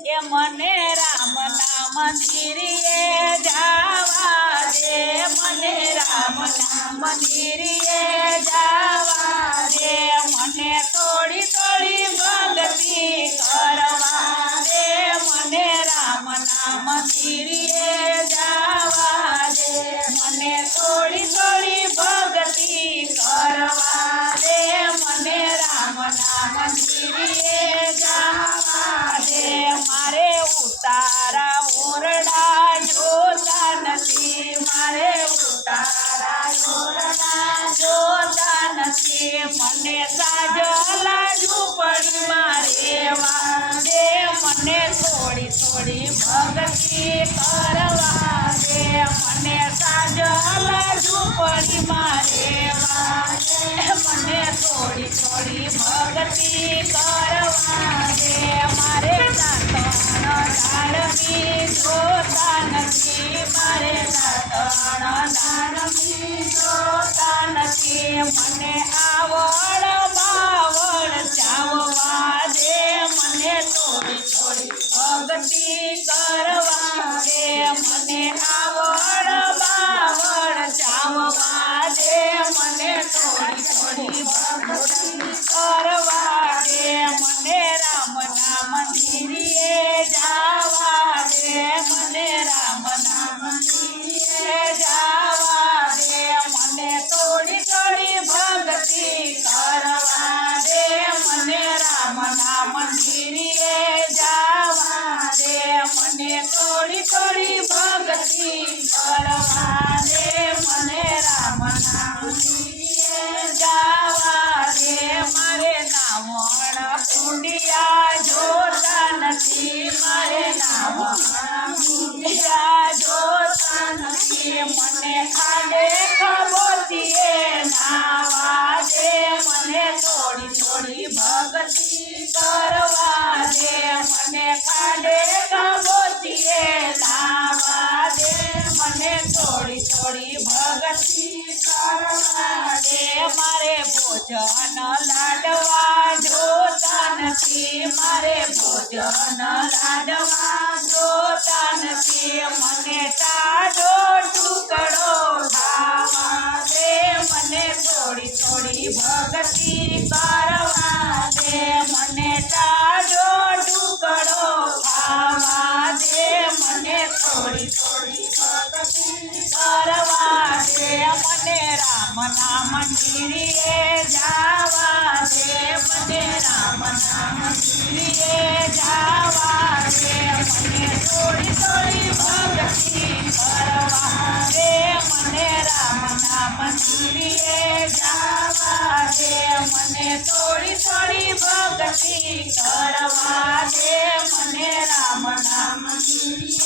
કે મને રામના મંદિરે જાવા દે, મને રામના મંદિરે જાવા દે, મને થોડી થોડી ભક્તિ કરવા દે, મને રામના મંદિરે જાવા દે, મને થોડી થોડી ભક્તિ કરવા દે, મને રામના મંદિરે જાવા દે, મારે ઉતારા ઓરડા જોતા નથી, મારે ઉતારા ઓરડા જોતા નથી, મને સાજલા ઝૂંપડીમાં રહેવા દે, મને થોડી થોડી ભક્તિ કરવા દે, મને સાજલા ઝૂંપડીમાં રહેવા દે, મને થોડી થોડી ભક્તિ કરવા દે, મારે દાંતણ દાડમી જોતા નથી, મારે દાંતણ દાડમી જોતા નથી, મને આવડ બાવળ ચાવવા દે, મને થોડી થોડી ભક્તિ કરવા દે, મને આવડ બાવળ ચાવવા દે, મને થોડી થોડી ભક્તિ કરવા દે, મને રામના મંદિરે જાવા દે, મને રામના મંદિરે જાવા દે, મને થોડી થોડી ભક્તિ કરવા દે, મને રામના મંદિરે જાવા દે, મને થોડી થોડી ભક્તિ કરવા દે, મને રામના મંદિરે જાવા દે, મારે નાવણ કુંડિયા જોતા નથી, મારે નાવણ કુંડિયા જોતા નથી, મને ખાડે ખબોચીએ નાવા દે, મને થોડી થોડી ભક્તિ કરવા દે, મને ખાડે ખબોચીએ નાવા દે, મને થોડી થોડી ભક્તિ કરવા દે, મારે ભોજન લાડવા જોતા નથી, મારે ભોજન લાડવા જોતા નથી, મને ટાઢો ટુકડો ખાવા દે, મને થોડી થોડી ભક્તિ કરવા દે, મને ટાઢો ટુકડો ખાવા દે, મને થોડી થોડી ભક્તિ કરવા દે, મને રામના મંદિરે જાવા દે, મને રામના મંદિરે જાવા દે, મને થોડી થોડી ભક્તિ કરવા દે, મને રામના મંદિરે જાવા દે, મને થોડી થોડી ભક્તિ કરવા દે, મને રામના મંદિરે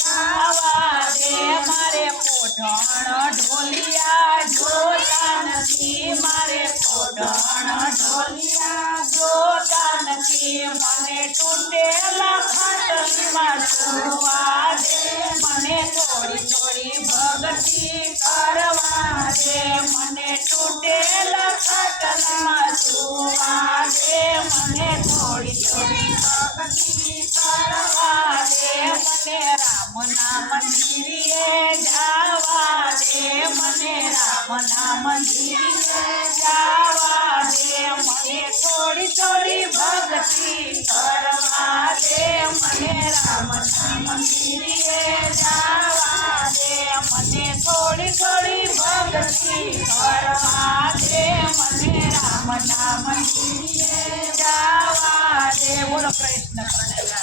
જાવા દે, મારે પોઢણ ઢોલિયા જોતા નથી, મારે પોઢણ ઢોલિયા જોતા નથી, મને તૂટેલા ખાટલીમાં સુવા દે, મને થોડી થોડી ભક્તિ કરવા દે, મને તૂટેલા ખાટલીમાં સુવા દે, મને થોડી થોડી ભક્તિ કરવા દે, મને રામના મંદિરે જાવા દે, મને રામના મંદિરે જાવા દે, મને થોડી થોડી ભક્તિ કરવા દે, મને રામના મંદિરે જાવા દે, મને થોડી થોડી ભક્તિ કરવા દે, મને રામના મંદિરે